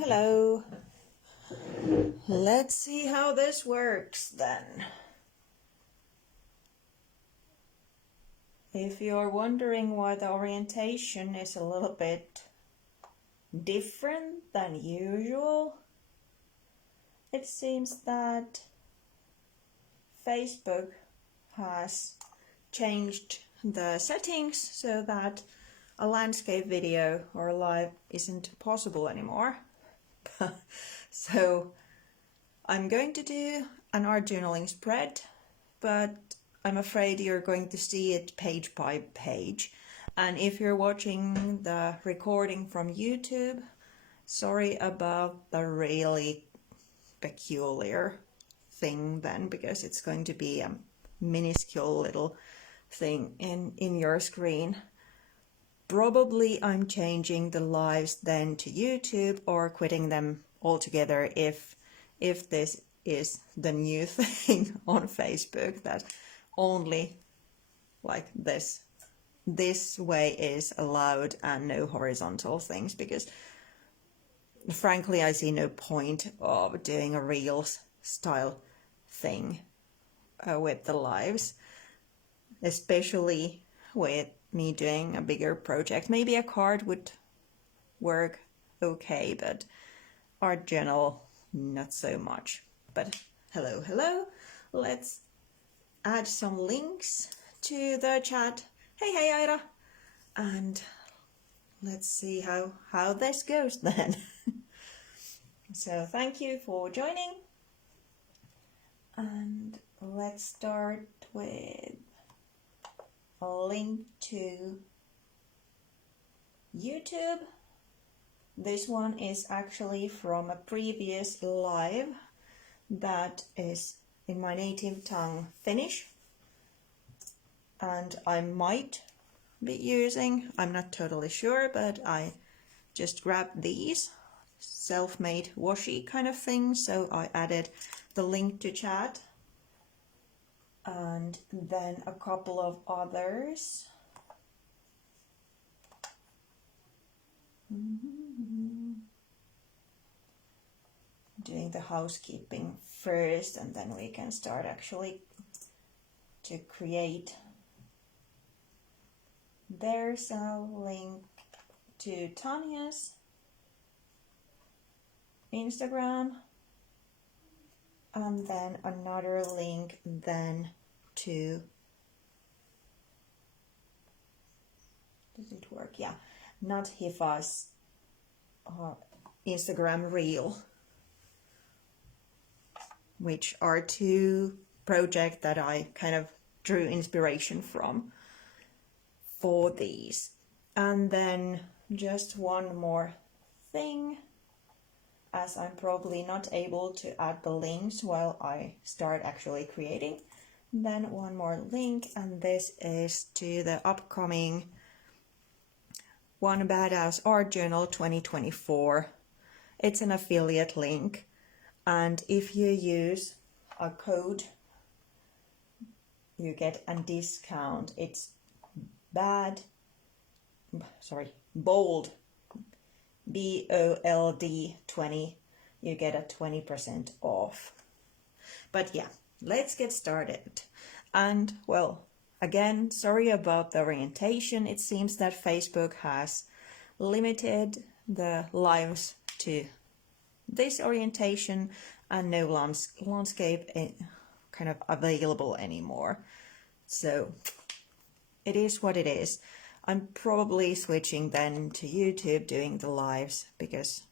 Hello. Let's see how this works then. If you're wondering why the orientation is a little bit different than usual, it seems that Facebook has changed the settings so that a landscape video or live isn't possible anymore. So I'm going to do an art journaling spread, but I'm afraid you're going to see it page by page. And if you're watching the recording from YouTube, sorry about the really peculiar thing then, because it's going to be a minuscule little thing in your screen. Probably I'm changing the lives then to YouTube or quitting them altogether if this is the new thing on Facebook, that only like this way is allowed and no horizontal things, because frankly I see no point of doing a Reels style thing with the lives, especially with me doing a bigger project. Maybe a card would work okay, but art journal not so much. But hello, let's add some links to the chat. Hey Ira, and let's see how this goes then. So thank you for joining, and let's start with a link to YouTube. This one is actually from a previous live that is in my native tongue Finnish, and I might be using, I'm not totally sure, but I just grabbed these self-made washi kind of things, so I added the link to chat. And then a couple of others. Doing the housekeeping first, and then we can start actually to create. There's a link to Tanya's Instagram, and then another link then to, does it work? Yeah, not Hifa's Instagram reel, which are two projects that I kind of drew inspiration from for these. And then just one more thing, as I'm probably not able to add the links while I start actually creating. Then one more link, and this is to the upcoming One Badass Art Journal 2024. It's an affiliate link, and if you use a code, you get a discount. It's bold, BOLD 20. You get a 20% off. But yeah, let's get started. And well, again, sorry about the orientation. It seems that Facebook has limited the lives to this orientation and no landscape kind of available anymore. So it is what it is. I'm probably switching then to YouTube doing the lives, because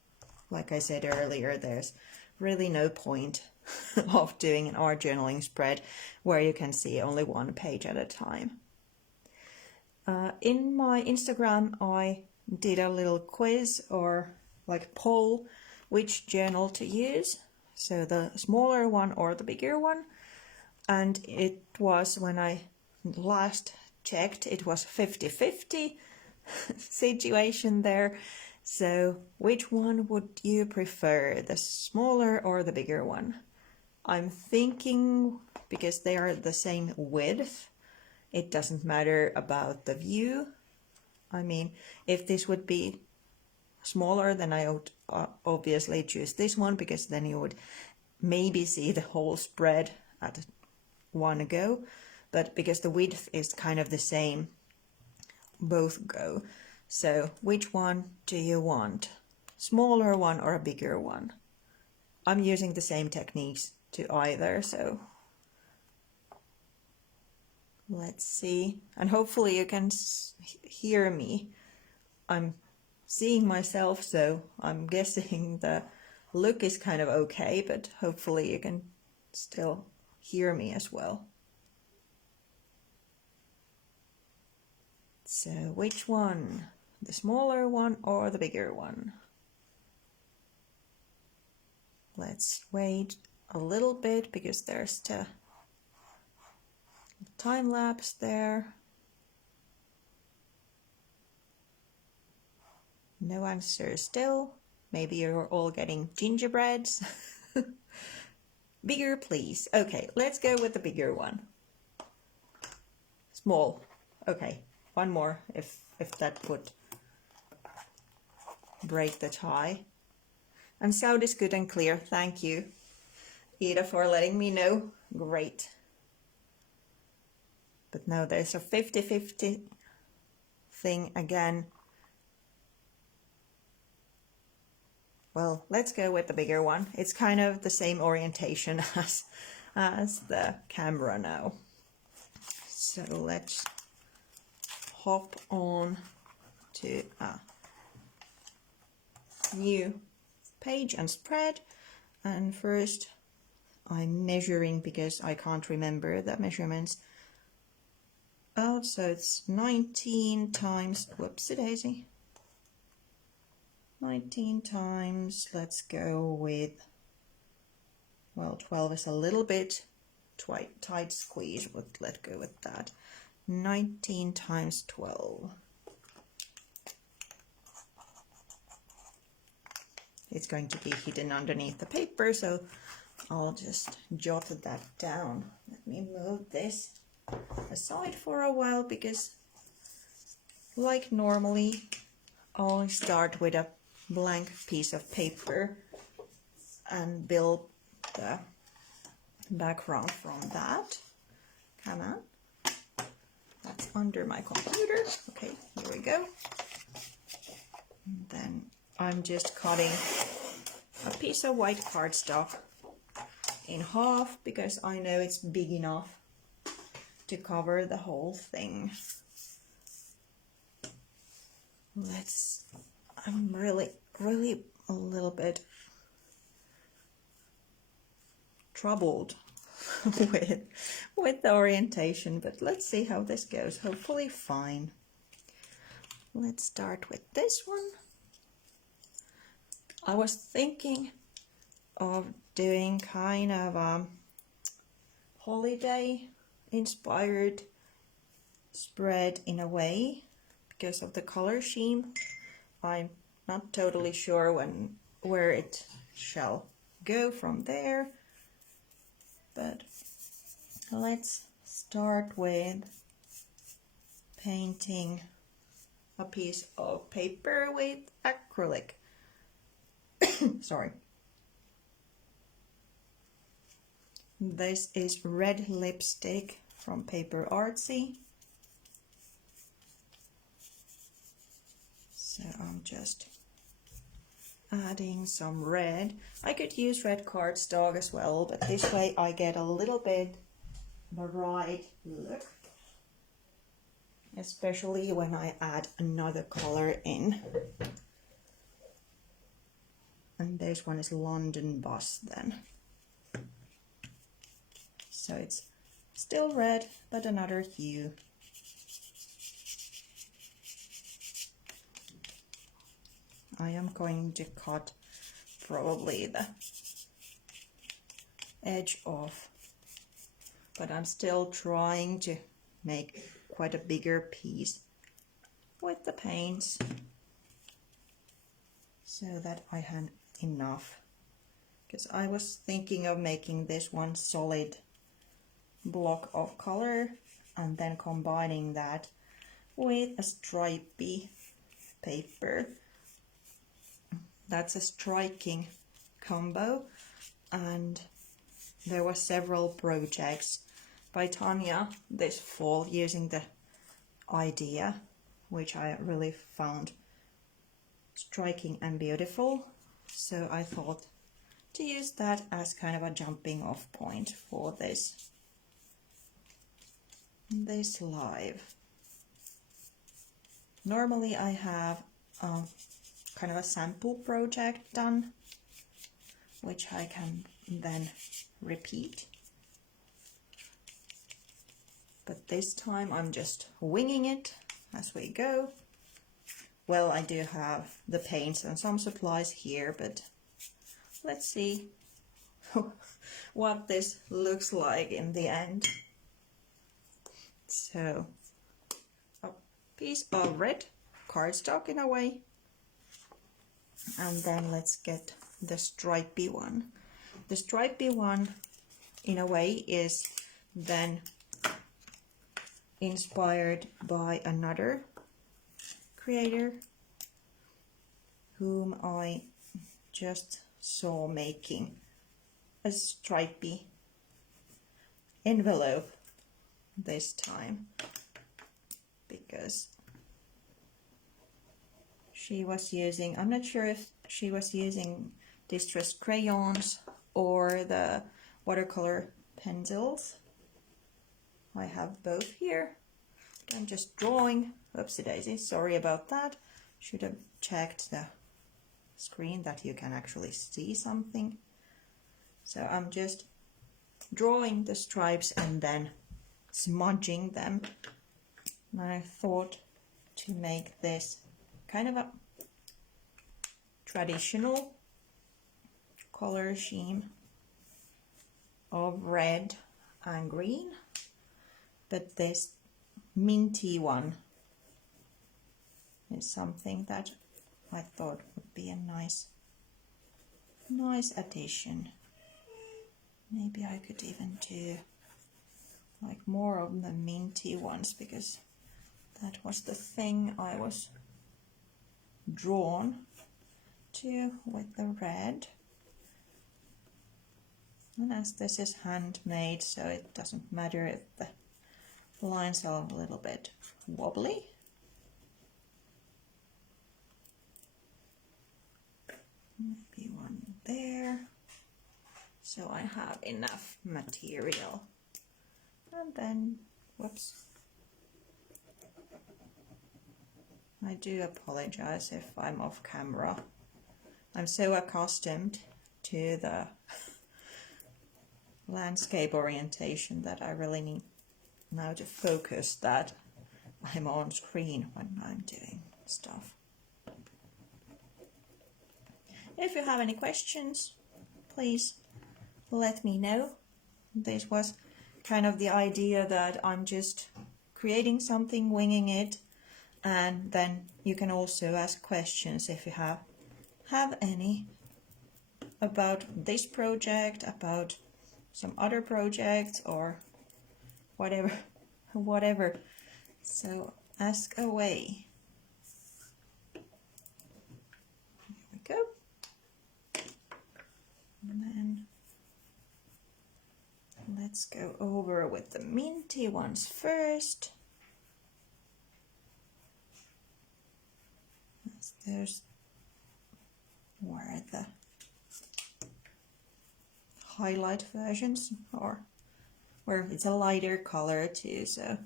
like I said earlier, there's really no point of doing an art journaling spread where you can see only one page at a time. In my Instagram, I did a little quiz or like poll which journal to use, so the smaller one or the bigger one, and it was, when I last checked, it was 50-50 situation there. So which one would you prefer, the smaller or the bigger one? I'm thinking, because they are the same width, it doesn't matter about the view. I mean, if this would be smaller, then I would obviously choose this one, because then you would maybe see the whole spread at one go. But because the width is kind of the same, both go. So which one do you want? Smaller one or a bigger one? I'm using the same techniques to either, so let's see. And hopefully you can hear me. I'm seeing myself, so I'm guessing the look is kind of okay, but hopefully you can still hear me as well. So which one? The smaller one or the bigger one? Let's wait a little bit because there's the time lapse there. No answer still. Maybe you're all getting gingerbreads. Bigger, please. Okay, let's go with the bigger one. Small. Okay, one more if that would break the tie. And sound is good and clear. Thank you, Ida, for letting me know. Great. But now there's a 50-50 thing again. Well, let's go with the bigger one. It's kind of the same orientation as the camera now. So let's hop on to a new page and spread. And first I'm measuring because I can't remember the measurements. Oh, so it's 19 times, whoopsie daisy. 19 times, let's go with, well, 12 is a little bit tight squeeze, but let's go with that. 19 times 12. It's going to be hidden underneath the paper, so I'll just jot that down. Let me move this aside for a while, because like normally I'll start with a blank piece of paper and build the background from that. Come on, that's under my computer. Okay, here we go. And then I'm just cutting a piece of white cardstock in half because I know it's big enough to cover the whole thing. I'm really a little bit troubled with the orientation, but let's see how this goes. Hopefully fine. Let's start with this one. I was thinking of doing kind of a holiday inspired spread in a way because of the color scheme. I'm not totally sure where it shall go from there, but let's start with painting a piece of paper with acrylic. Sorry. This is red lipstick from PaperArtsy. So I'm just adding some red. I could use red cardstock as well, but this way I get a little bit the right look, especially when I add another color in. And this one is London Bus then. So it's still red, but another hue. I am going to cut probably the edge off, but I'm still trying to make quite a bigger piece with the paints so that I had enough, because I was thinking of making this one solid block of color and then combining that with a stripy paper. That's a striking combo, and there were several projects by Tanya this fall using the Idea, which I really found striking and beautiful. So I thought to use that as kind of a jumping off point for this live. Normally I have kind of a sample project done, which I can then repeat. But this time I'm just winging it as we go. Well, I do have the paints and some supplies here, but let's see what this looks like in the end. So, a piece of red cardstock in a way. And then let's get the stripy one. The stripy one, in a way, is then inspired by another creator whom I just saw making a stripy envelope this time, because she was using, I'm not sure if she was using distressed crayons or the watercolor pencils. I have both here. I'm just drawing. Oopsie daisy, sorry about that. Should have checked the screen that you can actually see something. So I'm just drawing the stripes and then smudging them. And I thought to make this kind of a traditional color scheme of red and green, but this minty one is something that I thought would be a nice addition. Maybe I could even do like more of the minty ones, because that was the thing I was drawn to with the red. And as this is handmade, so it doesn't matter if the lines are a little bit wobbly. Maybe one there. So I have enough material. And then, whoops. I do apologize if I'm off camera. I'm so accustomed to the landscape orientation that I really need now to focus that I'm on screen when I'm doing stuff. If you have any questions, please let me know. This was kind of the idea that I'm just creating something, winging it, and then you can also ask questions if you have any about this project, about some other projects, or whatever. So ask away. Here we go. And then let's go over with the minty ones first. There's where the highlight versions, or where it's a lighter color too, so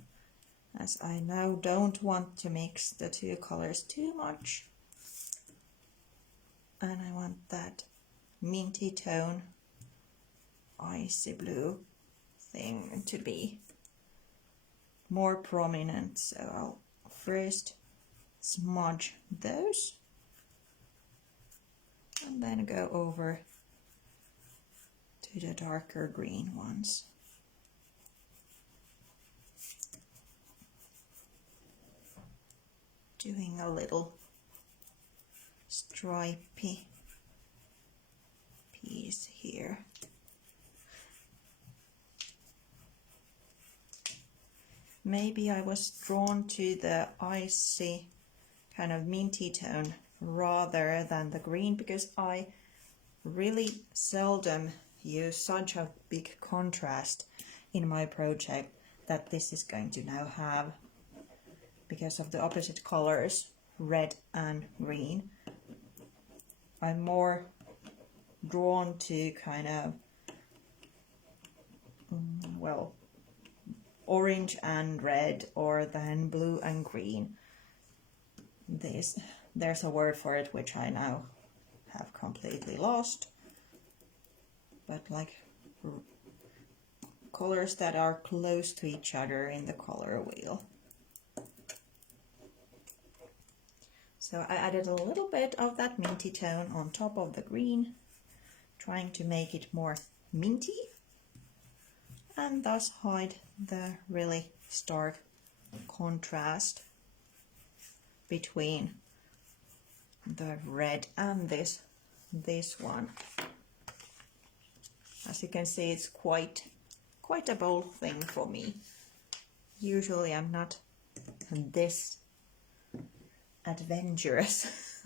as I now don't want to mix the two colors too much, and I want that minty tone icy blue thing to be more prominent, so I'll first smudge those and then go over to the darker green ones. Doing a little stripy piece here. Maybe I was drawn to the icy kind of minty tone rather than the green, because I really seldom use such a big contrast in my project that this is going to now have, because of the opposite colors, red and green. I'm more drawn to kind of, well, orange and red, or then blue and green. There's a word for it which I now have completely lost, but like colors that are close to each other in the color wheel. So I added a little bit of that minty tone on top of the green, trying to make it more minty and thus hide the really stark contrast between the red and this one. As you can see, it's quite a bold thing for me. Usually I'm not this adventurous.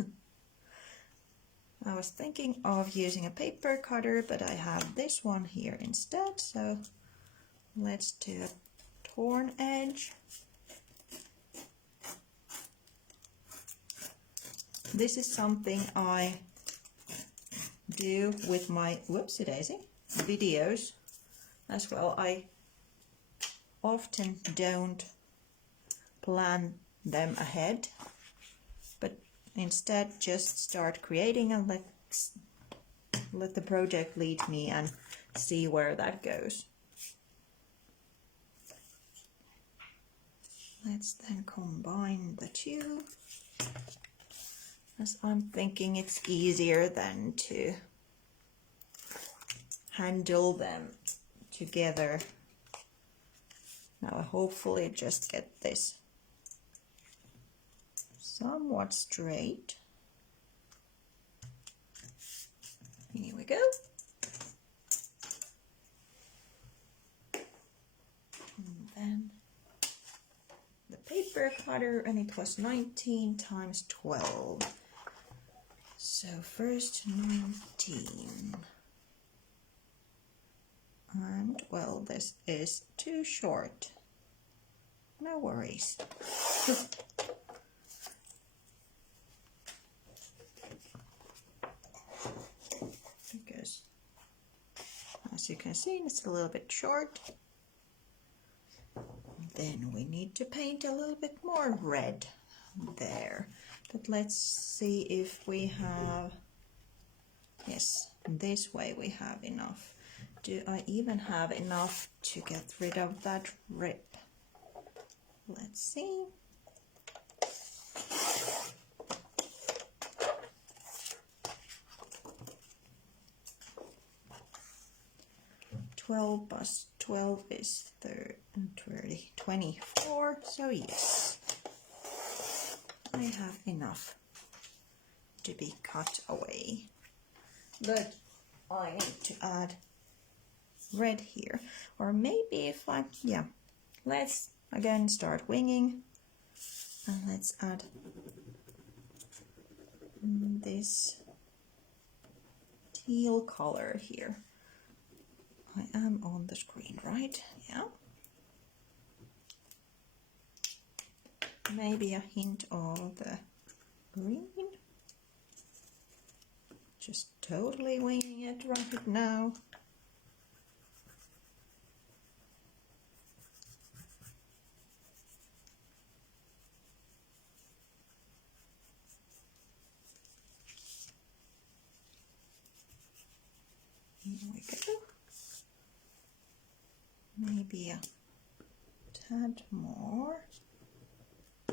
I was thinking of using a paper cutter, but I have this one here instead, so let's do a torn edge. This is something I do with my whoopsie daisy videos as well. I often don't plan them ahead, but instead just start creating and let the project lead me and see where that goes. Let's then combine the two, as I'm thinking it's easier than to handle them together. Now I hopefully just get this somewhat straight. Here we go. And then the paper cutter, and it was 19 times 12. So first 19. And well, this is too short. No worries. Because as you can see, it's a little bit short. Then we need to paint a little bit more red there. But let's see if we have, yes, this way we have enough. Do I even have enough to get rid of that rip? Let's see. $12 plus 12 is 30, 24, so yes, I have enough to be cut away. But I need to add red here, or maybe if I, yeah, let's again start winging, and let's add this teal color here. I am on the screen, right? Yeah. Maybe a hint of the green. Just totally winging it right now. Here we go. Maybe a tad more, a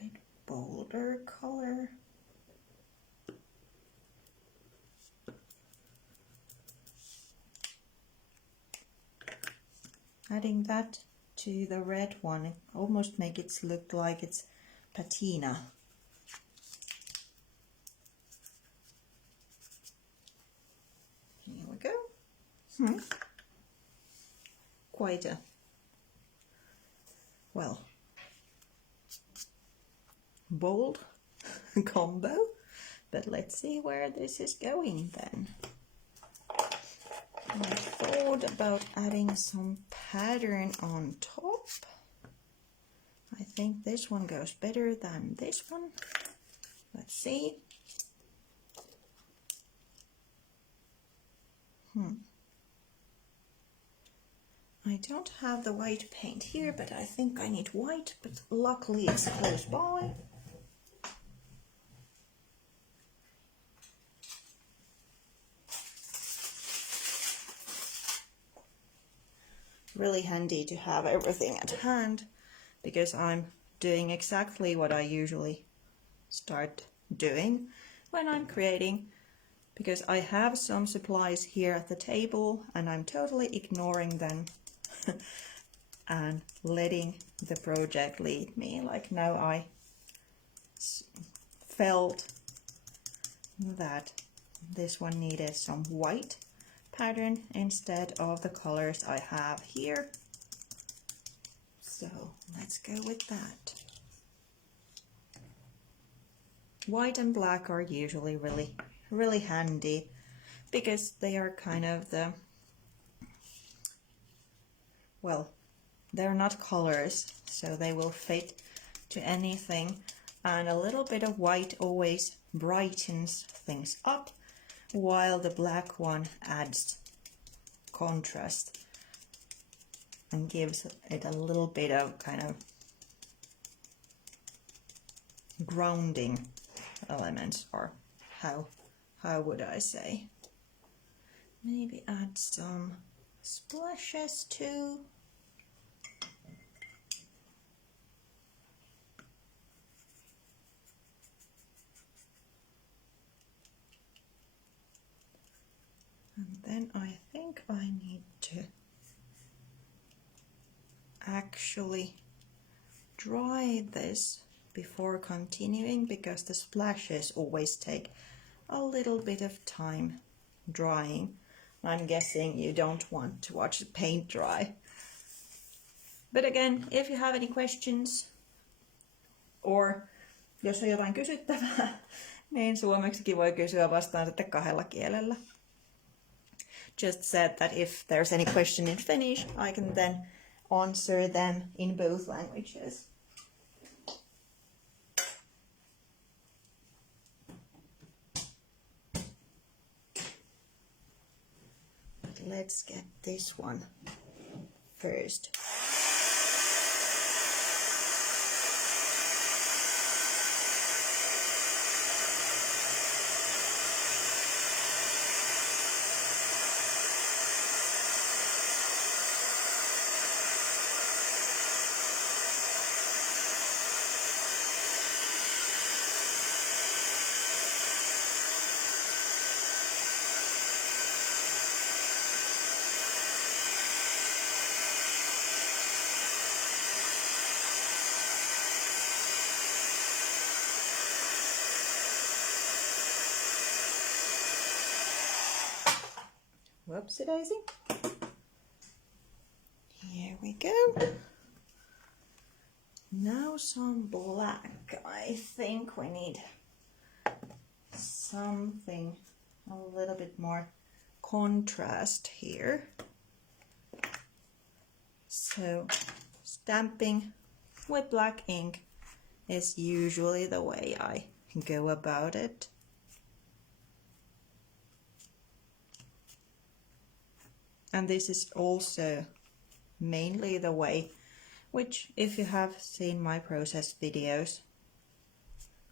bit bolder color. Adding that to the red one, it almost makes it look like it's patina. Here we go. Quite a, well, bold combo. but let's see where this is going then. I thought about adding some pattern on top. I think this one goes better than this one. Let's see. I don't have the white paint here, but I think I need white, but luckily it's close by. Really handy to have everything at hand, because I'm doing exactly what I usually start doing when I'm creating, because I have some supplies here at the table and I'm totally ignoring them and letting the project lead me. Like now I felt that this one needed some white pattern instead of the colors I have here. So let's go with that. White and black are usually really handy because they are kind of the, well, they're not colors, so they will fit to anything, and a little bit of white always brightens things up, while the black one adds contrast and gives it a little bit of kind of grounding elements, or how would I say? Maybe add some splashes too. And then I think I need to actually dry this before continuing, because the splashes always take a little bit of time drying. I'm guessing you don't want to watch the paint dry. But again, if you have any questions, or jos on jotain kysyttävää, niin suomeksikin voi kysyä, vastaan sitten 2 kielellä. Just said that if there's any question in Finnish, I can then answer them in both languages. But let's get this one first. Whoopsie daisy. Here we go. Now some black. I think we need something a little bit more contrast here. So stamping with black ink is usually the way I go about it. And this is also mainly the way, which if you have seen my process videos,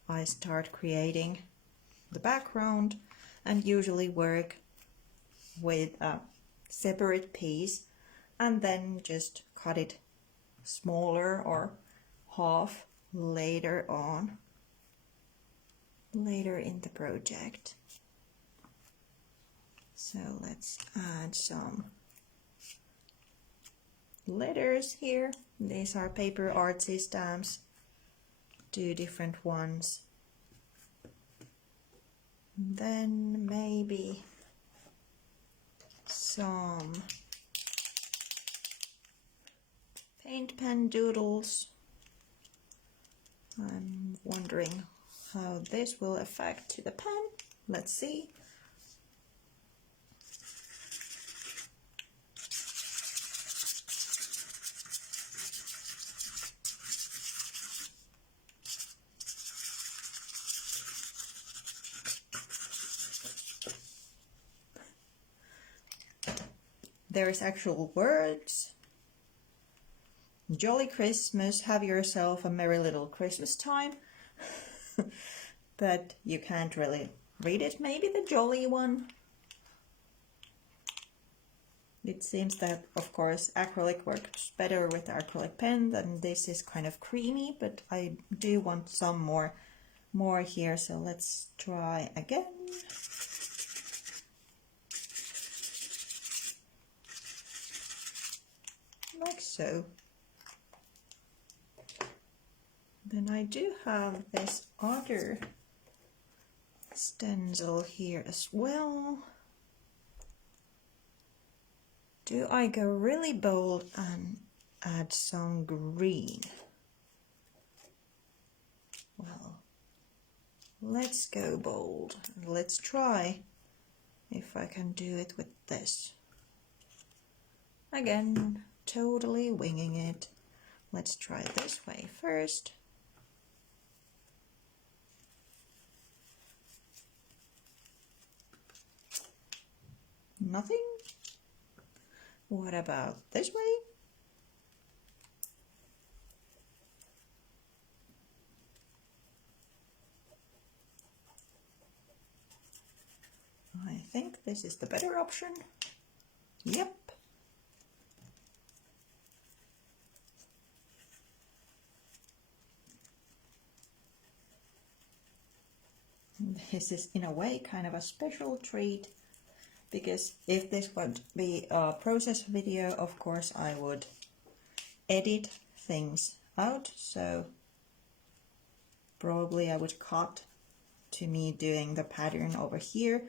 I start creating the background and usually work with a separate piece and then just cut it smaller or half later on, later in the project. So let's add some letters here. These are PaperArtsy stamps, 2 different ones. Then maybe some paint pen doodles. I'm wondering how this will affect to the pen. Let's see. There's actual words. Jolly Christmas, have yourself a merry little Christmas time. But you can't really read it. Maybe the jolly one. It seems that, of course, acrylic works better with the acrylic pen than this is kind of creamy, but I do want some more here, so let's try again. Like so. Then I do have this other stencil here as well. Do I go really bold and add some green? Well, let's go bold. Let's try if I can do it with this. Again, totally winging it. Let's try this way first. Nothing? What about this way? I think this is the better option. Yep. This is in a way kind of a special treat, because if this would be a process video, of course I would edit things out, so probably I would cut to me doing the pattern over here.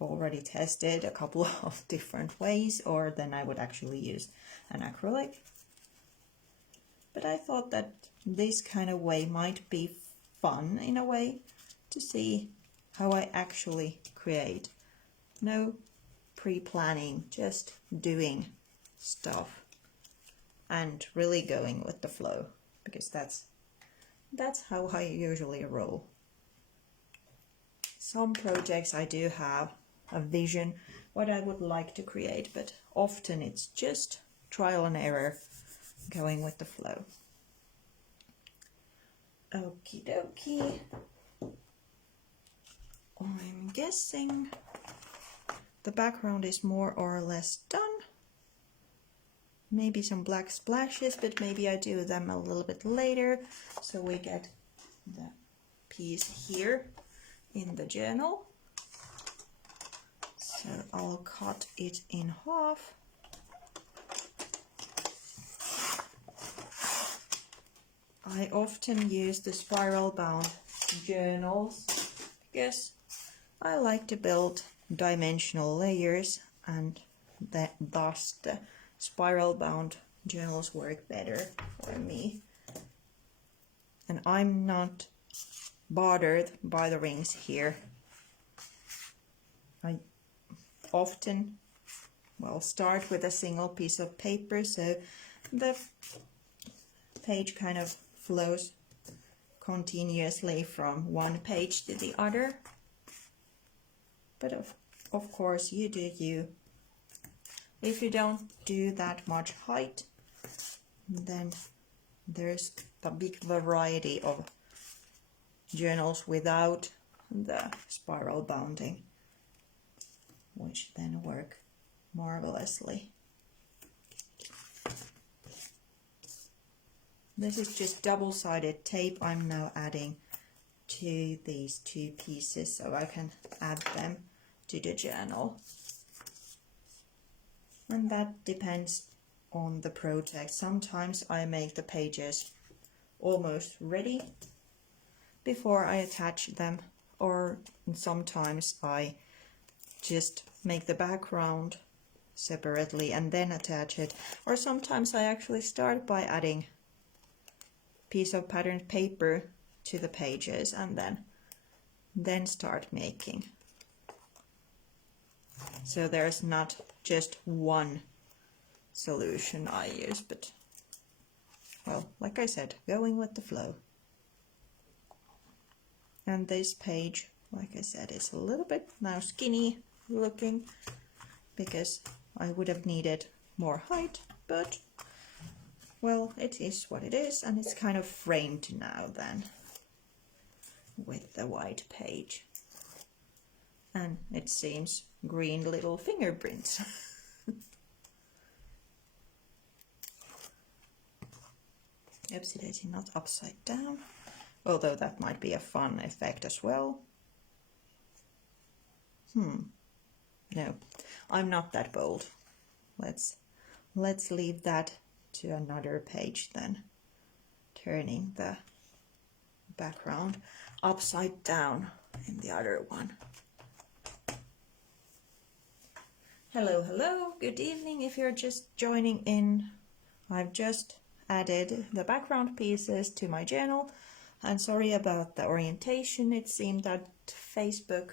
Already tested a couple of different ways, or then I would actually use an acrylic. But I thought that this kind of way might be fun in a way to see how I actually create. No pre-planning, just doing stuff and really going with the flow, because that's how I usually roll. Some projects I do have a vision what I would like to create, but often it's just trial and error, going with the flow. Okie dokie. I'm guessing the background is more or less done. Maybe some black splashes, but maybe I do them a little bit later, so we get the piece here in the journal. So I'll cut it in half. I often use the spiral bound journals because I like to build dimensional layers, and thus the spiral bound journals work better for me. And I'm not bothered by the rings here. I often start with a single piece of paper, so the page kind of flows continuously from one page to the other. But of course you do you. If you don't do that much height, then there's a big variety of journals without the spiral bounding, which then work marvelously. This is just double-sided tape I'm now adding to these two pieces, so I can add them to the journal. And that depends on the project. Sometimes I make the pages almost ready before I attach them, or sometimes I just make the background separately and then attach it, or sometimes I actually start by adding piece of patterned paper to the pages and then start making. So there's not just one solution I use, but, well, like I said, going with the flow. And this page, like I said, is a little bit now skinny looking because I would have needed more height, but, well, it is what it is, and it's kind of framed now then with the white page. And it seems green little fingerprints. Oopsie daisy, not upside down, although that might be a fun effect as well. No, I'm not that bold. Let's leave that to another page then, turning the background upside down in the other one. Hello, hello, good evening if you're just joining in. I've just added the background pieces to my journal, and sorry about the orientation. It seemed that Facebook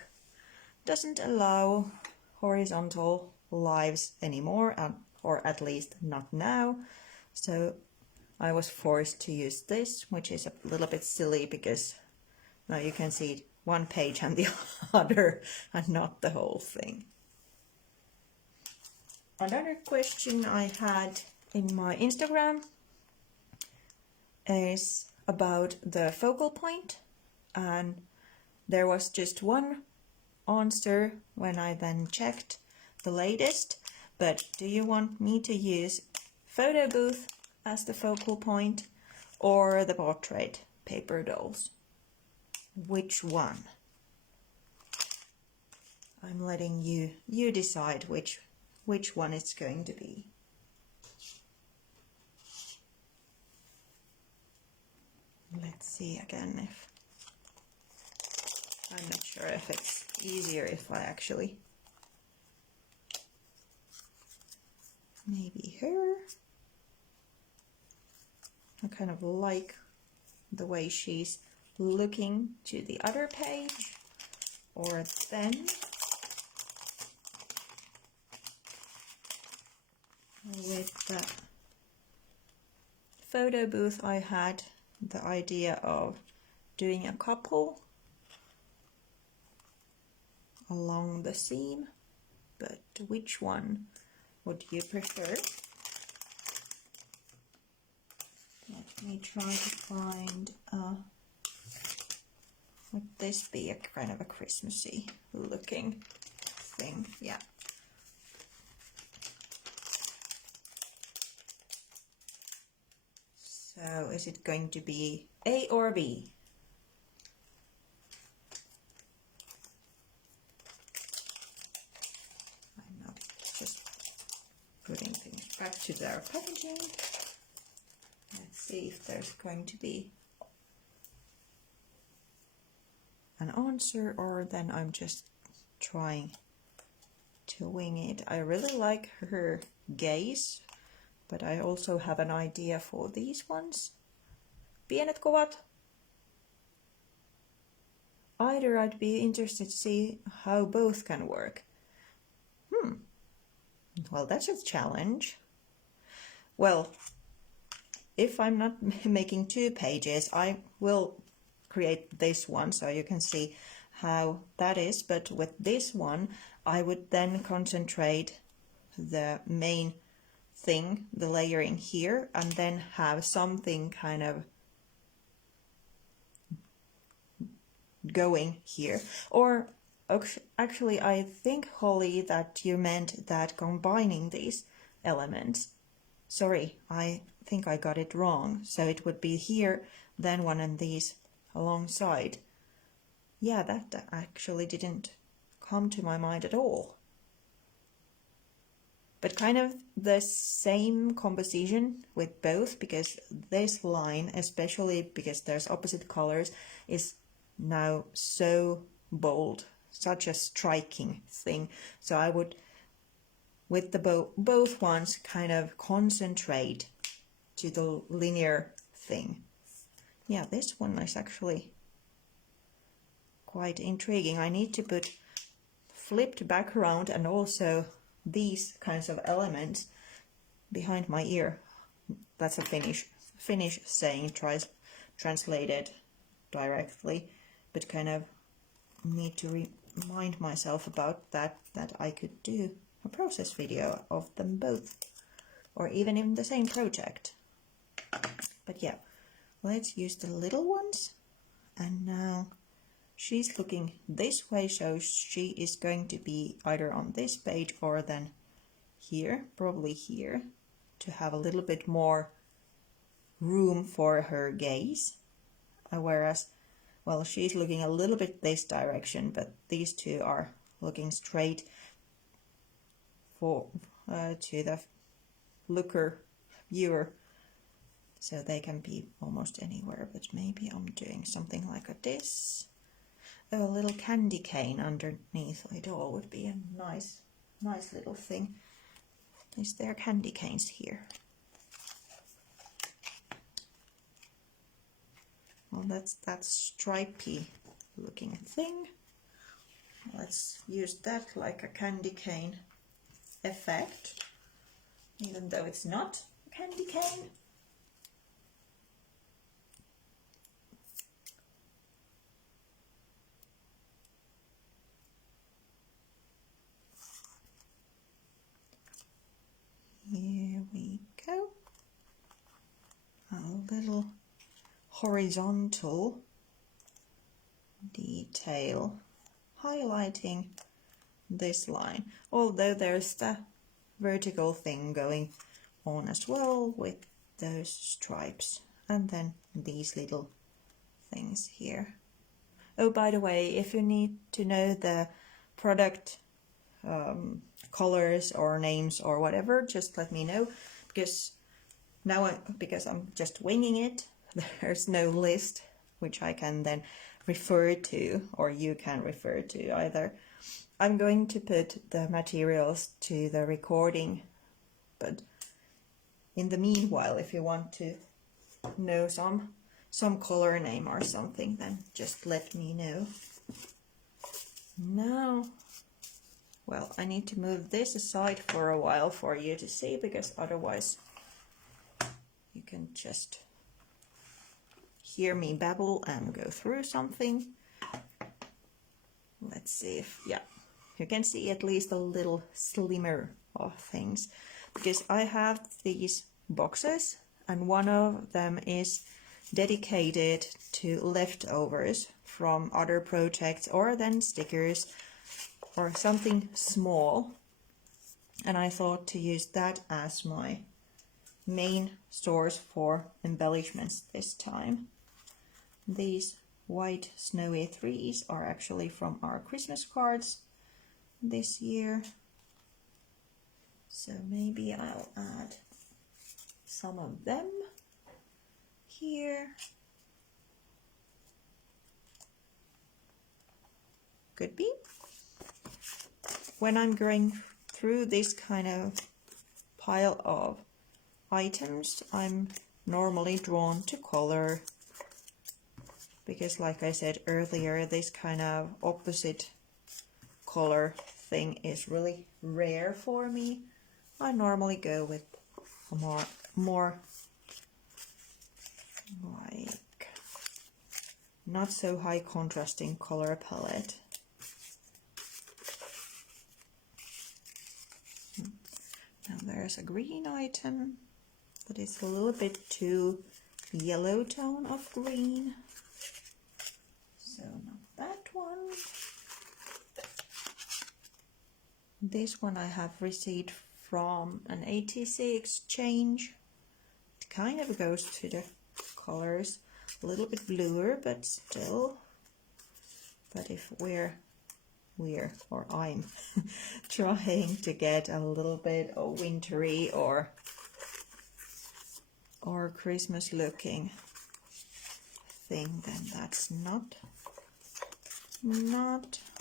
doesn't allow horizontal lives anymore, or at least not now, so I was forced to use this, which is a little bit silly because now you can see one page and the other and not the whole thing. Another question I had in my Instagram is about the focal point, and there was just one answer when I then checked the latest. But do you want me to use Photobooth as the focal point or the portrait paper dolls? Which one? I'm letting you decide which one it's going to be. Let's see again if I'm not sure if it's easier if I actually maybe her. I kind of like the way she's looking to the other page, or then with the Photobooth I had the idea of doing a couple along the seam, but which one would you prefer? Let me try to find would this be a kind of a Christmassy looking thing? Yeah. So is it going to be A or B? I'm not just putting things back to their packaging. Let's see if there's going to be an answer, or then I'm just trying to wing it. I really like her gaze, but I also have an idea for these ones. Pienet kuvat. Either I'd be interested to see how both can work. Well, that's a challenge. Well, if I'm not making 2 pages, I will create this one so you can see how that is. But with this one, I would then concentrate the main thing, the layering here, and then have something kind of going here. Or actually, I think, Holly, that you meant that combining these elements. Sorry, I think I got it wrong. So it would be here, then one and these alongside. Yeah, that actually didn't come to my mind at all. But kind of the same composition with both, because this line, especially because there's opposite colors, is now so bold, such a striking thing. So I would, with the both ones, kind of concentrate to the linear thing. yeah, this one is actually quite intriguing. I need to put flipped background and also these kinds of elements behind my ear. That's a Finnish saying, translated directly, but kind of need to remind myself about that I could do a process video of them both, or even in the same project. But yeah, let's use the little ones. And now she's looking this way, so she is going to be either on this page or then here, probably here, to have a little bit more room for her gaze. Whereas, well, she's looking a little bit this direction, but these two are looking straight for to the viewer, so they can be almost anywhere. But maybe I'm doing something like this. A little candy cane underneath it all would be a nice little thing. Is there candy canes here? Well, that's that stripy looking thing. Let's use that like a candy cane effect, even though it's not a candy cane. Here we go. A little horizontal detail highlighting this line, although there's the vertical thing going on as well with those stripes, and then these little things here. Oh, by the way, if you need to know the product colors or names or whatever, just let me know, because because I'm just winging it, there's no list which I can then refer to, or you can refer to either. I'm going to put the materials to the recording, but in the meanwhile, if you want to know some color name or something, then just let me know. Now, well, I need to move this aside for a while for you to see, because otherwise you can just hear me babble and go through something. Let's see if, yeah, you can see at least a little slimmer of things, because I have these boxes and one of them is dedicated to leftovers from other projects or then stickers or something small, and I thought to use that as my main source for embellishments this time. These white snowy threes are actually from our Christmas cards this year, so maybe I'll add some of them here. Could be. When I'm going through this kind of pile of items, I'm normally drawn to color, because like I said earlier, this kind of opposite color thing is really rare for me. I normally go with a more like not so high contrasting color palette. Now there's a green item, but it's a little bit too yellow tone of green. So not that one. This one I have received from an ATC exchange. It kind of goes to the colors, a little bit bluer, but still. But if I'm trying to get a little bit of wintry or Christmas looking thing, then that's not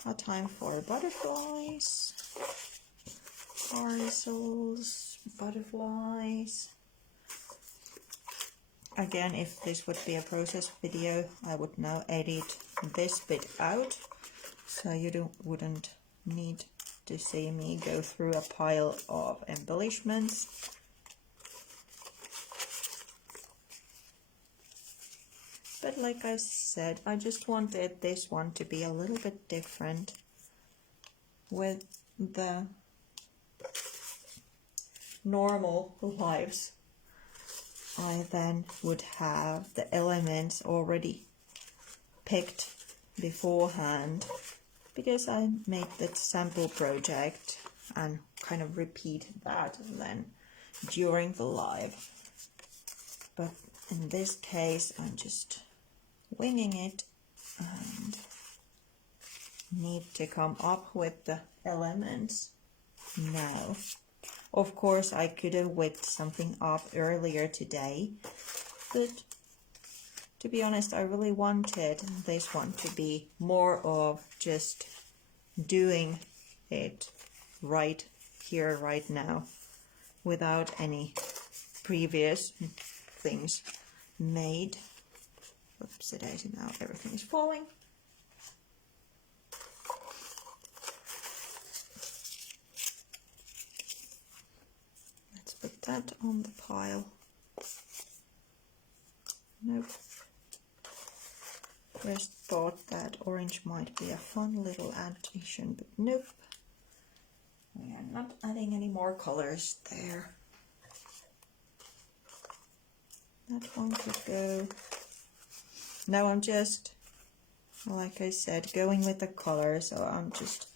a time for butterflies, parcels, butterflies. Again, if this would be a process video, I would now edit this bit out, so you wouldn't need to see me go through a pile of embellishments. But like I said, I just wanted this one to be a little bit different. With the normal lives, I then would have the elements already picked beforehand, because I made that sample project and kind of repeat that then during the live. But in this case, I'm just winging it and need to come up with the elements now. Of course, I could have whipped something up earlier today, but to be honest, I really wanted this one to be more of just doing it right here, right now, without any previous things made. Oopsie daisy, now everything is falling. Let's put that on the pile. Nope. First thought that orange might be a fun little addition, but nope. We are not adding any more colors there. That one could go. Now I'm just, like I said, going with the color, so I'm just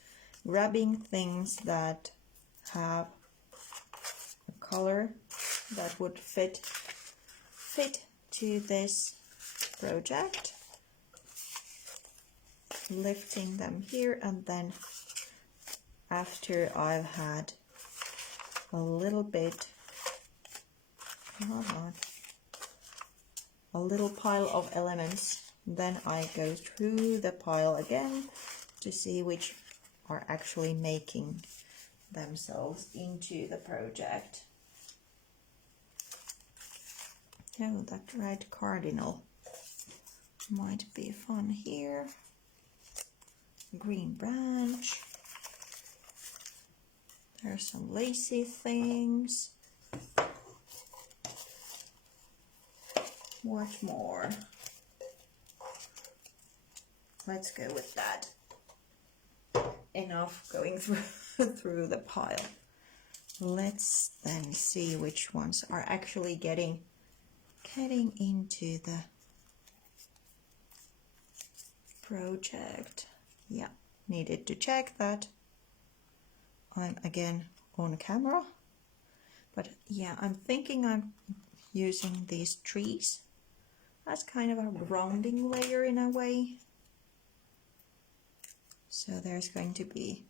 grabbing things that have a color that would fit to this project, lifting them here, and then after I've had a little bit, a little pile of elements, then I go through the pile again to see which are actually making themselves into the project. Oh, that red cardinal might be fun here. Green branch. There's some lacy things. What more? Let's go with that. Enough going through the pile. Let's then see which ones are actually getting into the project. Yeah, needed to check that. I'm again on camera, but yeah, I'm thinking I'm using these trees as kind of a grounding layer in a way. So there's going to be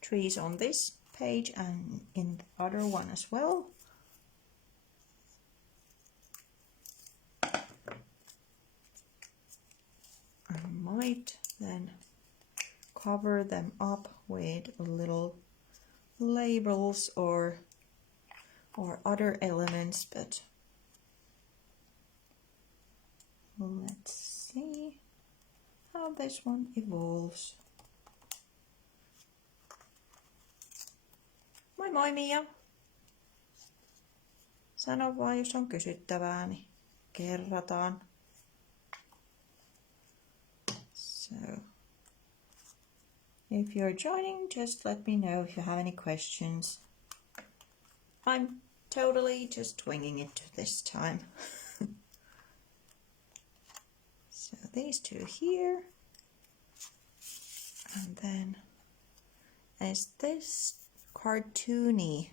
trees on this page and in the other one as well. I might then cover them up with little labels or other elements, but let's see how this one evolves. Moi moi Mia! Sano vaan, jos on kysyttävää, niin kerrataan. So, if you're joining, just let me know if you have any questions. I'm totally just winging it this time. So these two here. And then, is this cartoony?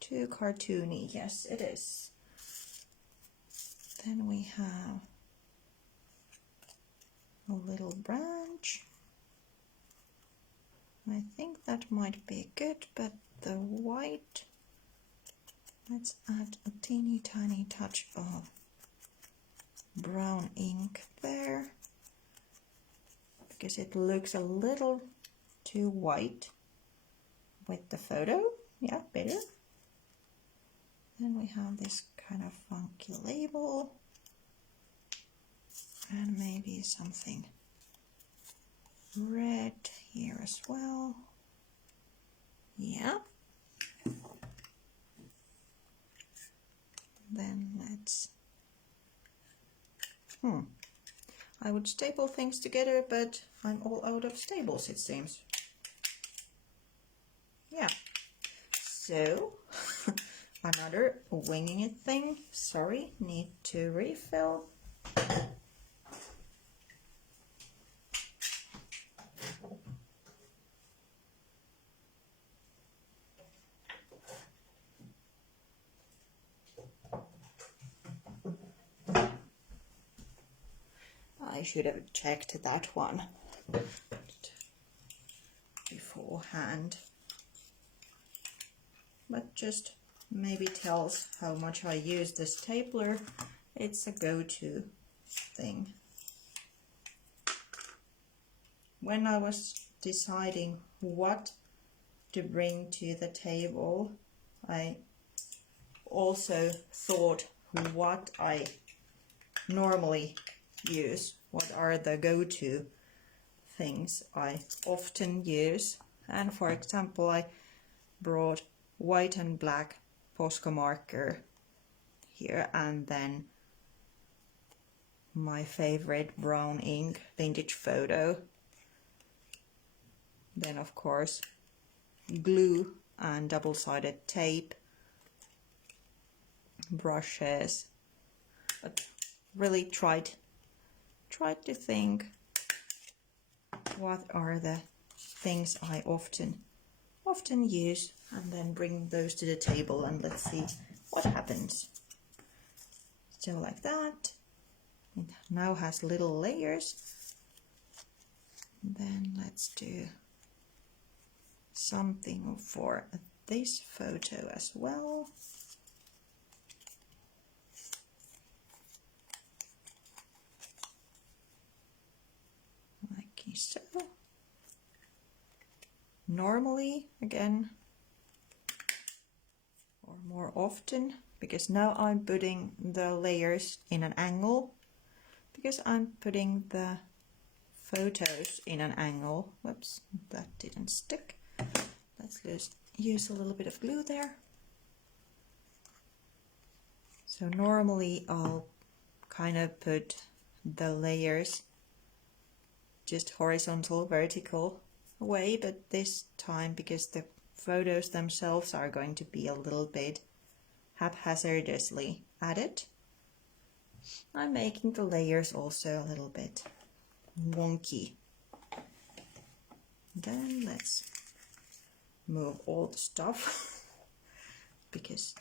Too cartoony, yes it is. Then we have a little branch. I think that might be good, but the white, let's add a teeny tiny touch of brown ink there, because it looks a little too white with the photo. Yeah, better. Then we have this kind of funky label. And maybe something red here as well. Yeah. Then let's... I would staple things together, but I'm all out of staples, it seems. Yeah. So, another winging it thing. Sorry, need to refill. I should have checked that one beforehand, but just maybe tells how much I use the stapler. It's a go-to thing. When I was deciding what to bring to the table, I also thought what I normally use. What are the go-to things I often use? And for example, I brought white and black Posca marker here, and then my favorite brown ink vintage photo. Then of course glue and double-sided tape, brushes, but really tried to think what are the things I often use, and then bring those to the table and let's see what happens. So like that. It now has little layers. Then let's do something for this photo as well. Like so. Normally, again, or more often, because now I'm putting the layers in an angle, because I'm putting the photos in an angle. Whoops, that didn't stick. Let's use a little bit of glue there. So normally I'll kind of put the layers just horizontal, vertical way, but this time, because the photos themselves are going to be a little bit haphazardly added, I'm making the layers also a little bit wonky. Then let's move all the stuff because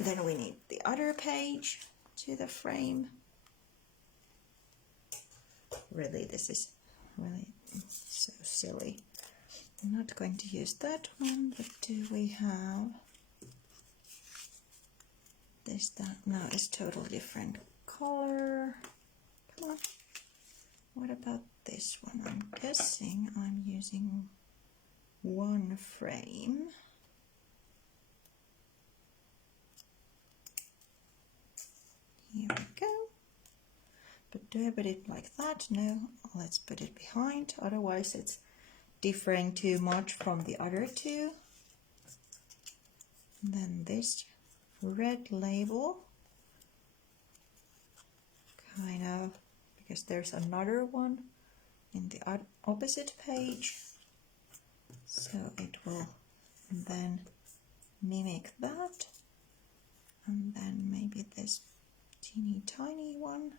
then we need the other page to the frame. Really, this is really so silly. I'm not going to use that one, but do we have this? That no, it's totally different color. Come on. What about this one? I'm guessing I'm using one frame. Here we go. But do I put it like that? No, let's put it behind, otherwise it's differing too much from the other two. And then this red label, kind of, because there's another one in the opposite page, so it will then mimic that, and then maybe this teeny tiny one.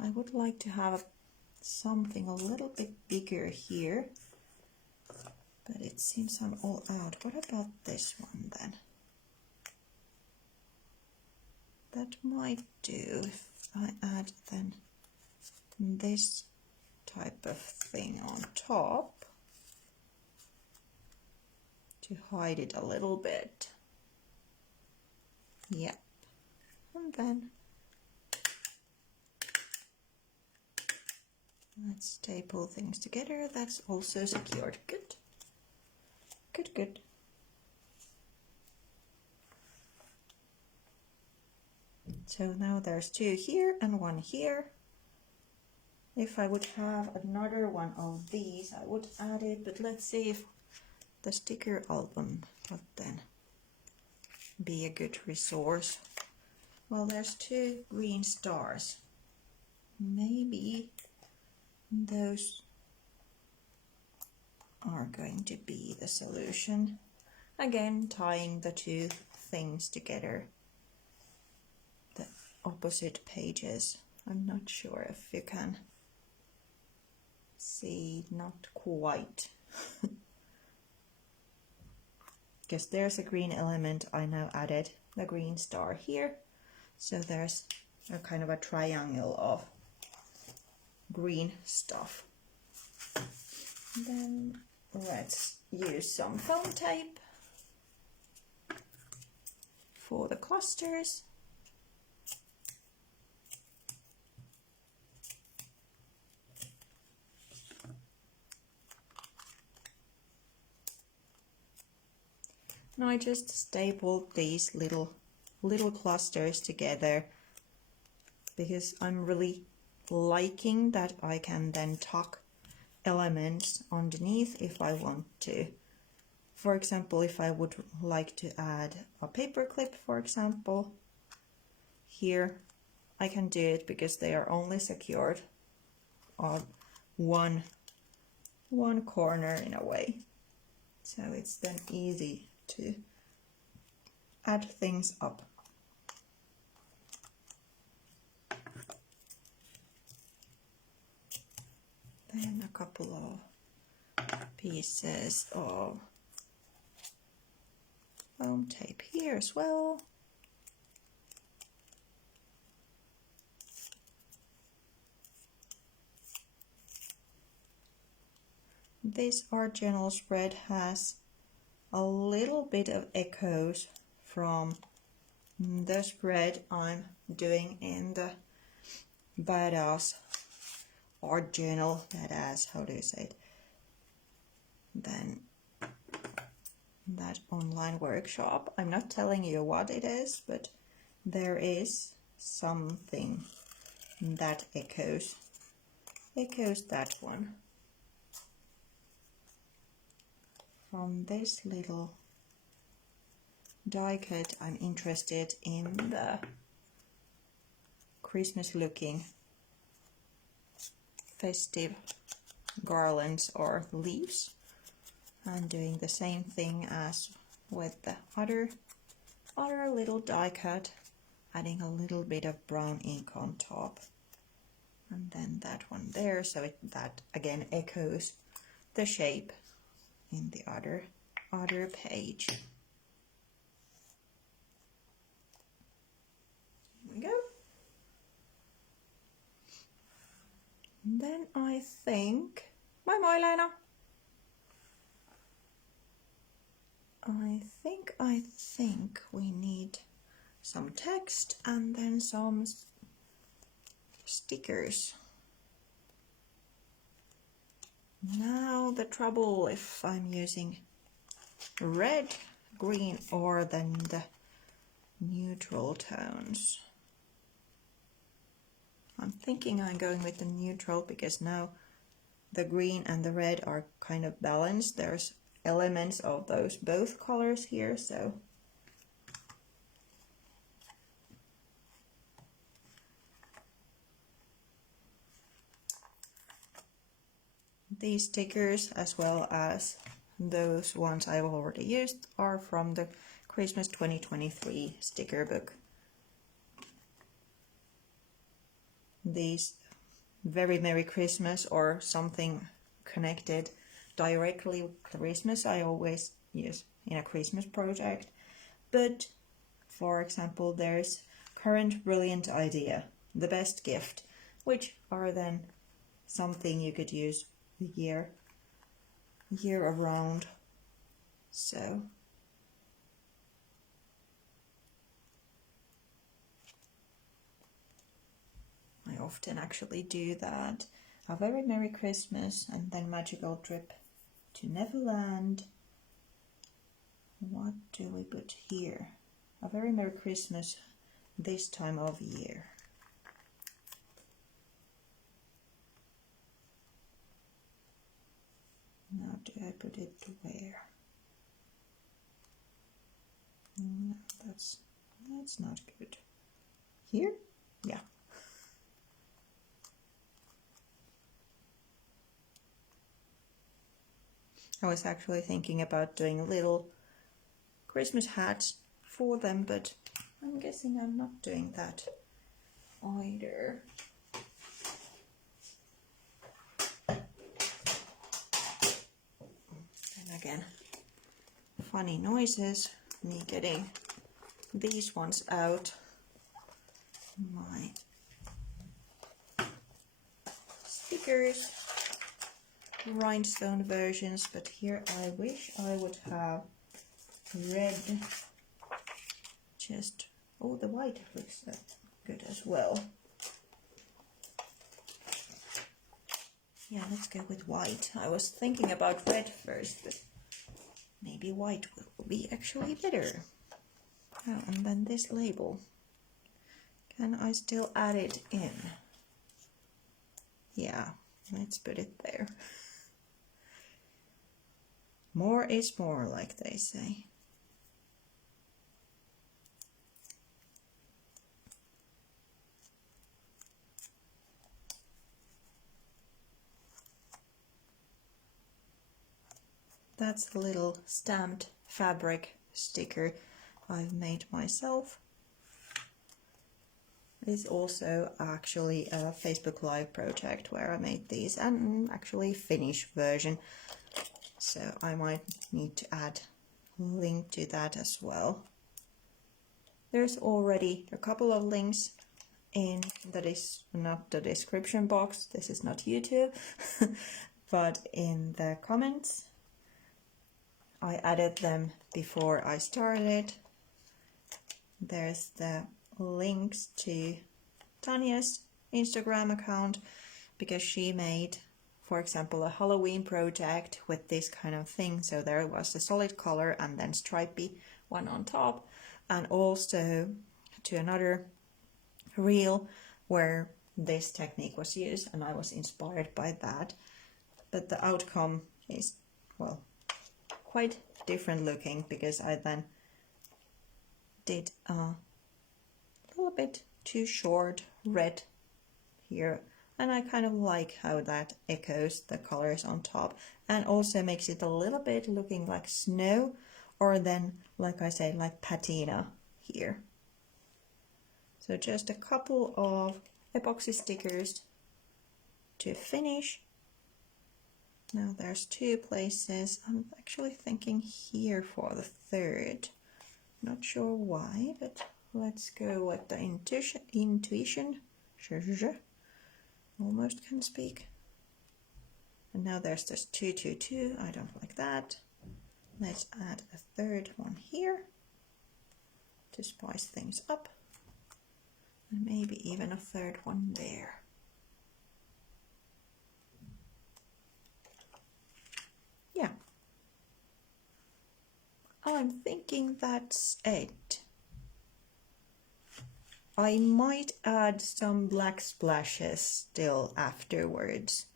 I would like to have something a little bit bigger here, but it seems I'm all out. What about this one then? That might do if I add then this type of thing on top to hide it a little bit. Yep. And then let's staple things together. That's also secured. Good. Good, good. So now there's 2 here and 1 here. If I would have another one of these, I would add it, but let's see if the sticker album would then be a good resource. Well, there's 2 green stars. Maybe those are going to be the solution. Again, tying the 2 things together, the opposite pages. I'm not sure if you can see, not quite. Because there's a green element, I now added the green star here. So there's a kind of a triangle of green stuff. Then let's use some foam tape for the clusters. Now I just stapled these little clusters together because I'm really liking that I can then tuck elements underneath if I want to. For example, if I would like to add a paper clip, for example, here I can do it because they are only secured on one corner in a way. So it's then easy to add things up. Then a couple of pieces of foam tape here as well. This art journal spread has a little bit of echoes from the spread I'm doing in the Badass art journal. Badass, how do you say it? Then that online workshop. I'm not telling you what it is, but there is something that echoes that one. From this little die cut, I'm interested in the Christmas looking festive garlands or leaves. I'm doing the same thing as with the other little die cut, adding a little bit of brown ink on top, and then that one there, so that again echoes the shape in the other page. Here we go. And then I think, moi Leena. I think we need some text and then some stickers. Now the trouble if I'm using red, green, or then the neutral tones. I'm thinking I'm going with the neutral because now the green and the red are kind of balanced. There's elements of those both colors here, so these stickers, as well as those ones I've already used, are from the Christmas 2023 sticker book. These Very Merry Christmas or something connected directly with Christmas I always use in a Christmas project. But for example, there's Current Brilliant Idea, The Best Gift, which are then something you could use year around. So I often actually do that. A Very Merry Christmas and then Magical Trip to Neverland. What do we put here? A Very Merry Christmas, this time of year. Now do I put it where? No, that's not good. Here? Yeah. I was actually thinking about doing little Christmas hats for them, but I'm guessing I'm not doing that either. And again, funny noises, me getting these ones out. My stickers, rhinestone versions, but here I wish I would have red. Just, oh, the white looks good as well. Yeah, let's go with white. I was thinking about red first, but maybe white will be actually better. Oh, and then this label. Can I still add it in? Yeah, let's put it there. More is more, like they say. That's the little stamped fabric sticker I've made myself. It's also actually a Facebook Live project where I made these, and actually Finnish version. So I might need to add a link to that as well. There's already a couple of links in not the description box. This is not YouTube, but in the comments. I added them before I started. There's the links to Tanya's Instagram account, because she made, for example, a Halloween project with this kind of thing. So there was a solid color and then stripy one on top, and also to another reel where this technique was used, and I was inspired by that. But the outcome is, well, quite different looking, because I then did a little bit too short red here, and I kind of like how that echoes the colors on top and also makes it a little bit looking like snow, or then, like I said, like patina here. So just a couple of epoxy stickers to finish. Now there's 2 places. I'm actually thinking here for the third. Not sure why, but let's go with the intuition. Almost can speak. And now there's this 222. I don't like that. Let's add a third one here to spice things up. And maybe even a third one there. Yeah. I'm thinking that's it. I might add some black splashes still afterwards,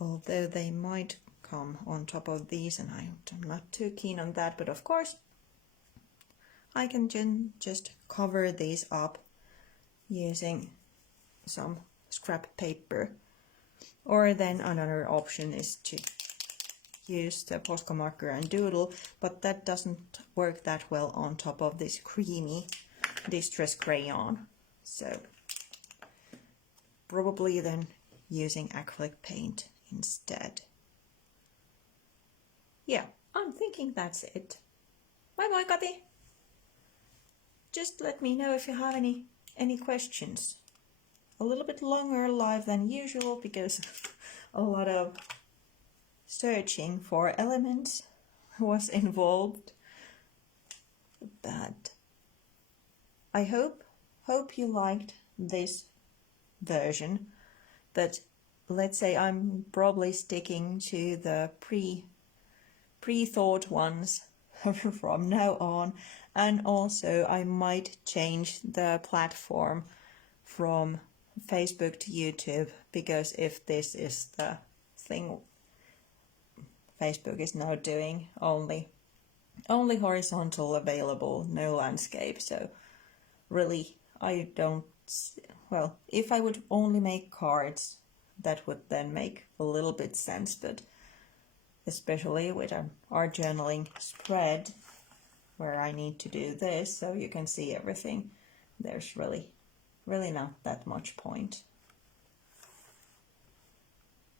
although they might come on top of these, and I'm not too keen on that, but of course I can just cover these up using some scrap paper, or then another option is to use the Posca marker and doodle, but that doesn't work that well on top of this creamy distress crayon. So probably then using acrylic paint instead. Yeah, I'm thinking that's it. Bye bye, Kati. Just let me know if you have any questions. A little bit longer live than usual because a lot of searching for elements was involved. But I hope you liked this version, but let's say I'm probably sticking to the pre-thought ones from now on. And also I might change the platform from Facebook to YouTube, because if this is the thing Facebook is now doing, only horizontal available, no landscape. So really, I don't, well, if I would only make cards, that would then make a little bit sense, but especially with an art journaling spread where I need to do this so you can see everything, there's really not that much point.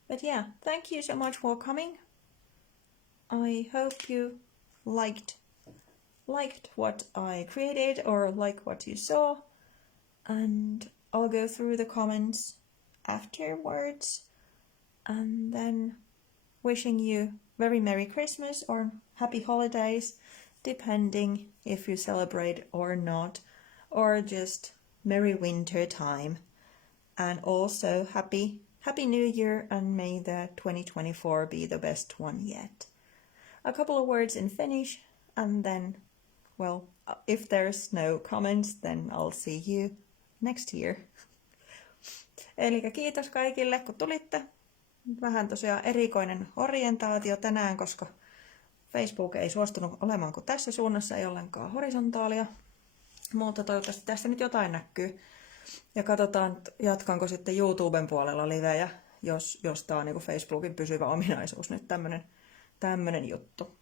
But yeah, thank you so much for coming. I hope you liked what I created, or like what you saw, and I'll go through the comments afterwards, and then wishing you very Merry Christmas or Happy Holidays, depending if you celebrate or not, or just Merry Winter time, and also Happy New Year, and may the 2024 be the best one yet. A couple of words in Finnish, and then, well, if there's no comments, then I'll see you next year. Eli kiitos kaikille, kun tulitte. Vähän tosiaan erikoinen orientaatio tänään, koska Facebook ei suostunut olemaan kuin tässä suunnassa, ei ollenkaan horisontaalia. Mutta toivottavasti tästä nyt jotain näkyy. Ja katsotaan, jatkanko sitten YouTuben puolella livejä, jos tää on niin kuin Facebookin pysyvä ominaisuus nyt tämmönen juttu.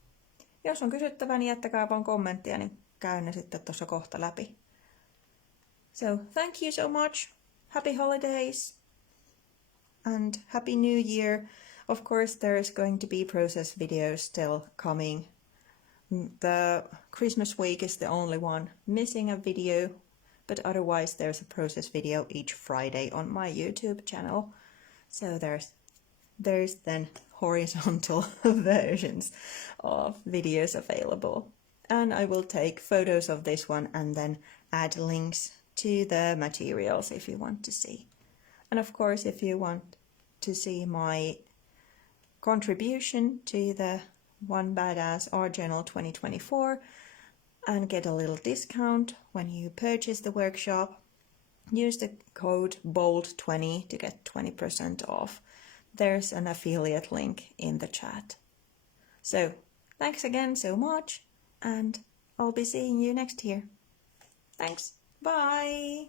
Jos on kysyttävää, niin jättäkää vaan kommenttia, niin käyn ne sitten tuossa kohta läpi. So, thank you so much. Happy holidays. And Happy New Year. Of course, there is going to be process videos still coming. The Christmas week is the only one missing a video, but otherwise there's a process video each Friday on my YouTube channel. So there's then horizontal versions of videos available. And I will take photos of this one and then add links to the materials if you want to see. And of course, if you want to see my contribution to the One Badass Art Journal 2024 and get a little discount when you purchase the workshop, use the code BOLD20 to get 20% off. There's an affiliate link in the chat. So, thanks again so much, and I'll be seeing you next year. Thanks. Bye.